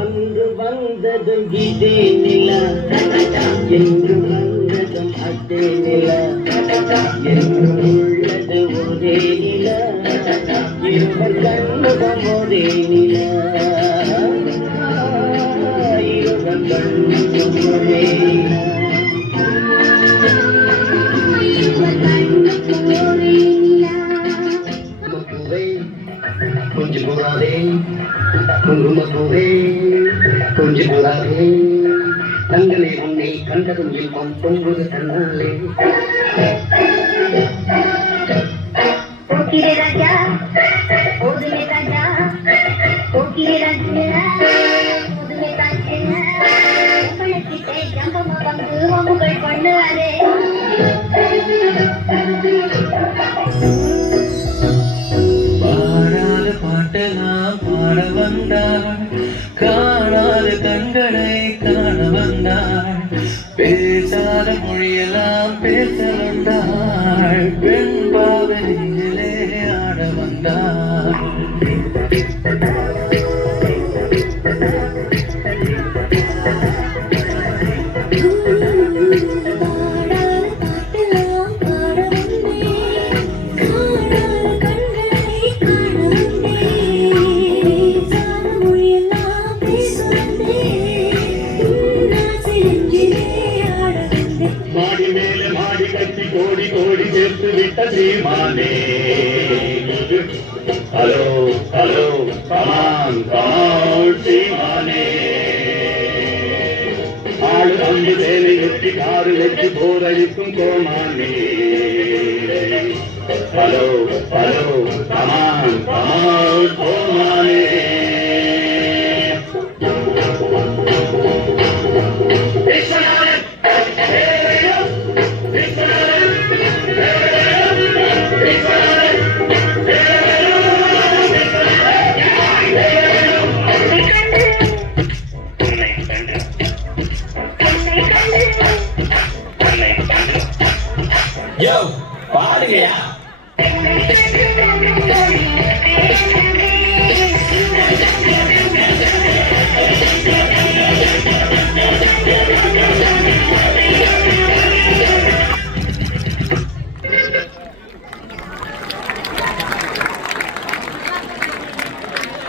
அன்று வந்ததும் இதே நிலா என்று வந்ததும் அதே நிலா என்று உள்ளது ஒரே நிலா இருவர் கண்ணுகம் ஒரே நிலா இருவர் கண்ணுகம் ஒரே கொஞ்சம் கூடாதே குங்குமப்பூவே கொஞ்சம் கூடாதே தங்களே உன்னை கண்டதும் இன்பம் பொங்குது தன்னாலே ஓகே ராஜா ஓதுமே ராஜா ஓகே ராஜா ஓதுமே ராஜா பணக்கிட்டே ஜம்பமா வந்து வம்புகள் பண்ணுவாரே பாடாத பாட்டெல்லாம் பாட வந்தாள் காணாத கண்களை காண வந்தாள் பேசாத மொழியெல்லாம் பேச வந்தாள் பெண் பாவனையிலே ஆட வந்தாள் மாடி மேலே மாடி கட்டி கோடி கோடி சேர்த்து விட்ட சீமானே ஹலோ ஹலோ கமான் கமான் சீமானே ஆடு அம்பு வேலை வெற்றி காரு வெற்றி போரடிக்கும் கோமானே ஹலோ ஹலோ கமான் கமான் கோமானே யோ பாடுங்கயா